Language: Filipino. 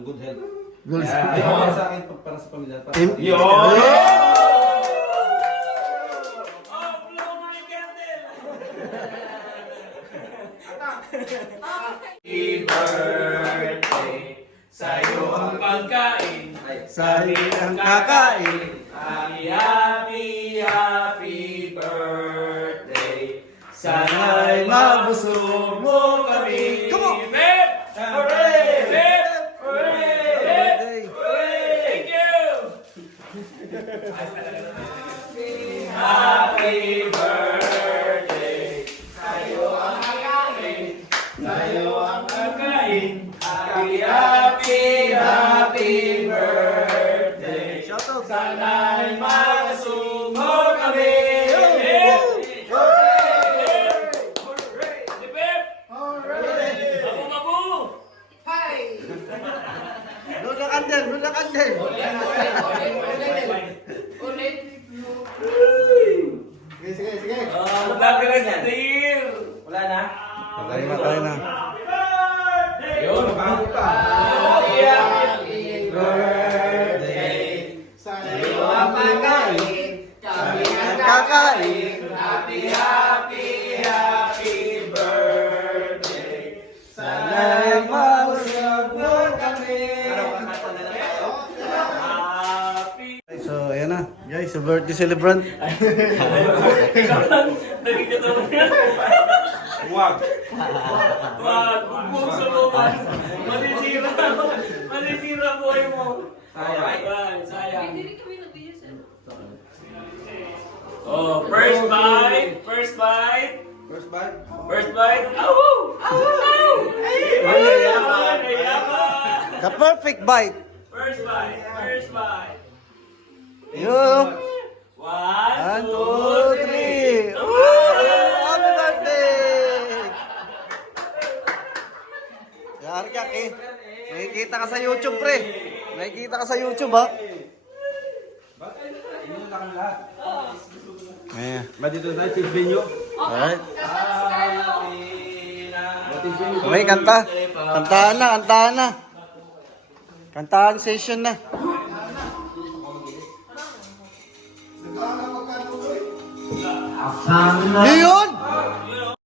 Good health. Goals. Ay, para sa akin, para sa pamilya. Para sa Yo! Oh, blow my candle! Happy birthday pagkain. Sa'yo ang kakain. Happy, happy, happy birthday. Sana'y mabusog mo kami. Come on! Hip! Hooray! Hip! Hooray! Birthday. Hooray! Thank you! Happy birthday. Sa'yo ang kakain. Sa'yo ang kakain. Happy, happy, happy birthday. Shout out. Sana'y makasug mo kami. Hooray! Hip! Hip! Abu, abu! Lola Candel, Lola Candel. Sige, sige, sige. Oh, of the year! Wala na? Patay na, patay na. Sa birthday celebrant. Nagkikatawa niya. Huwag. Wag, bubog sa luman. Masisira. Masisira buhay mo. Sayang. Ayan, sayang. Oh, first bite. First bite. First bite. First bite. Awu! Awu! Ayan, nayaman. The perfect bite. First bite. First bite. Nakikita ka sa YouTube, pre. Nakikita ka sa YouTube, ha? Ayan. Ba dito tayo, Chief Benyo? Alright. Okay, kanta. Kantahan na, kantahan na. Kantahan session na. Yun!